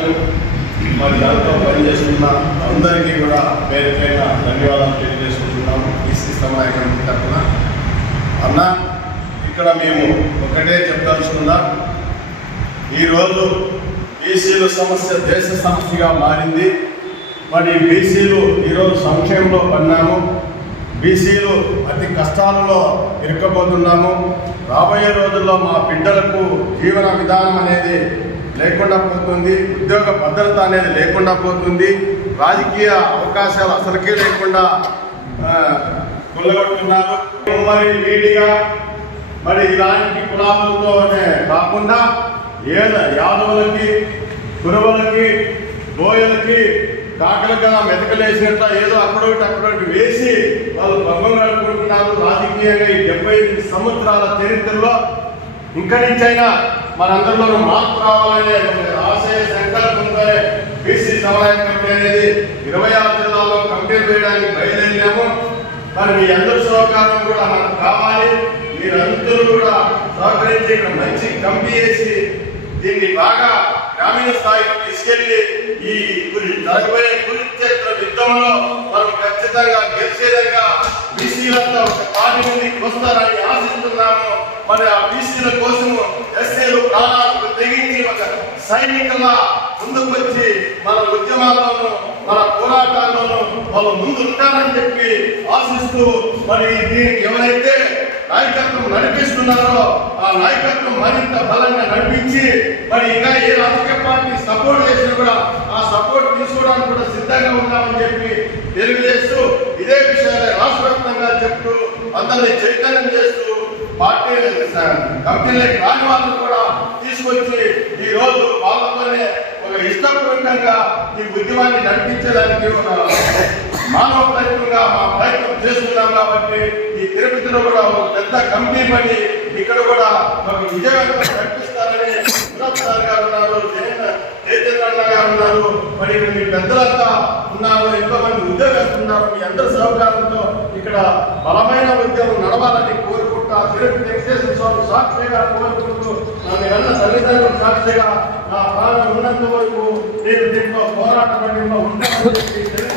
పెద్దలకు మరి దాంట్లో పనిచేస్తున్న అందరికీ కూడా పేరు పేరున ధన్యవాదాలు తెలియజేసుకుంటున్నాము. ఈసీ సమాయ కమిటీ తరఫున. అన్న ఇక్కడ మేము ఒకటే చెప్పదలుచుకున్నా ఈరోజు బీసీల సమస్య దేశ సమస్యగా మారింది. మరి బీసీలు ఈరోజు సంక్షేమంలో పడినాము. బీసీలు అతి కష్టాలలో ఇరుక్కబోతున్నాము రాబోయే రోజుల్లో మా బిడ్డలకు జీవన విధానం అనేది లేకుండా పోతుంది ఉద్యోగ భద్రత అనేది లేకుండా పోతుంది రాజకీయ అవకాశాలు అసలుకే లేకుండా కొల్లగొట్టున్నారు. మరి వీడిగా మరి ఇలాంటి కులాలతోనే కాకుండా ఏద యాదవులకి కురవలకి బోయలకి కాకలుగా మెతకలేసినట్ల ఏదో అక్కడొకటి అక్కడొకటి వేసి వాళ్ళు భంగం కలుపుకుంటున్నారు. రాజకీయంగా ఈ డెబ్బై ఎనిమిది సంవత్సరాల చరిత్రలో ఇంకా నుంచైనా మనందరిలో మార్పు రావాలనే ఒక ఆశయ సంకల్పంతోనే బీసీ సమాయ కమిటీ అనేది ఇరవై ఆరు జిల్లాల్లో కమిటీ వేయడానికి బయలుదేరినాము. మరి మీ అందరి సహకారం కూడా మనకు కావాలి. మీరందరూ కూడా సహకరించి ఇక్కడ మంచి కమిటీ వేసి దీన్ని బాగా గ్రామీణ స్థాయికి తీసుకెళ్ళి ఈ గురి- జరగబోయే కురుక్షేత్ర యుద్ధంలో మనం ఖచ్చితంగా గెలిచేదంగా బీసీలంతా ఒక పార్టీ నుండి వస్తారని ఆశిస్తున్నాము. మరి ఆ బీసీల కోసము ఎస్సీలు ప్రాణాలకు తెగించి ఒక సైనికంగా ముందుకు వచ్చి మన ఉద్యమాల్లోనూ మన పోరాటాల్లోనూ వాళ్ళు ముందు ఉంటారని చెప్పి ఆశిస్తూ మరి దీనికి ఎవరైతే నాయకత్వం నడిపిస్తున్నారో ఆ నాయకత్వం మరింత బలంగా నడిపించి మరి ఇంకా ఏ రాజకీయ పార్టీ సపోర్ట్ చేసినా కూడా ఆ సపోర్ట్ తీసుకోవడానికి కూడా సిద్ధంగా ఉన్నామని చెప్పి తెలియజేస్తూ ఇదే విషయాన్ని రాష్ట్ర వ్యాప్తంగా చెప్తూ అందరినీ చైతన్యం చేస్తూ పార్టీ కంపెనీలకు రాని వాళ్ళని కూడా తీసుకొచ్చి ఈ రోజు వాళ్ళతోనే ఒక ఇష్టపూర్వకంగా ఈ ఉద్యమాన్ని నడిపించడానికి ఒక మానవ ప్రయత్నంగా మా ప్రయత్నం చేస్తున్నాం కాబట్టి ఈ తిరుపతిలో కూడా ఒక పెద్ద కంపెనీ పడి ఇక్కడ కూడా మాకు విజయవంతంగా కనిపిస్తారని వినోద్ గారు ఉన్నారు గారు ఉన్నారు. మరి ఇక్కడ మీ పెద్దలంతా ఉన్నారు ఎంతో మంది ఉద్యోగస్తున్నారు మీ అందరి సహకారంతో ఇక్కడ బలమైన ఉద్యమం నడవాలని కోరుకుంటా. తిరుపతి వెంకటేశ్వర స్వామి సాక్షిగా కోరుకుంటూ నన్ను అన్న తల్లిదండ్రులు సాక్షిగా నా ప్రాణం ఉన్నంత వరకు నేను దీంట్లో పోరాటం పడిలో ఉంటానని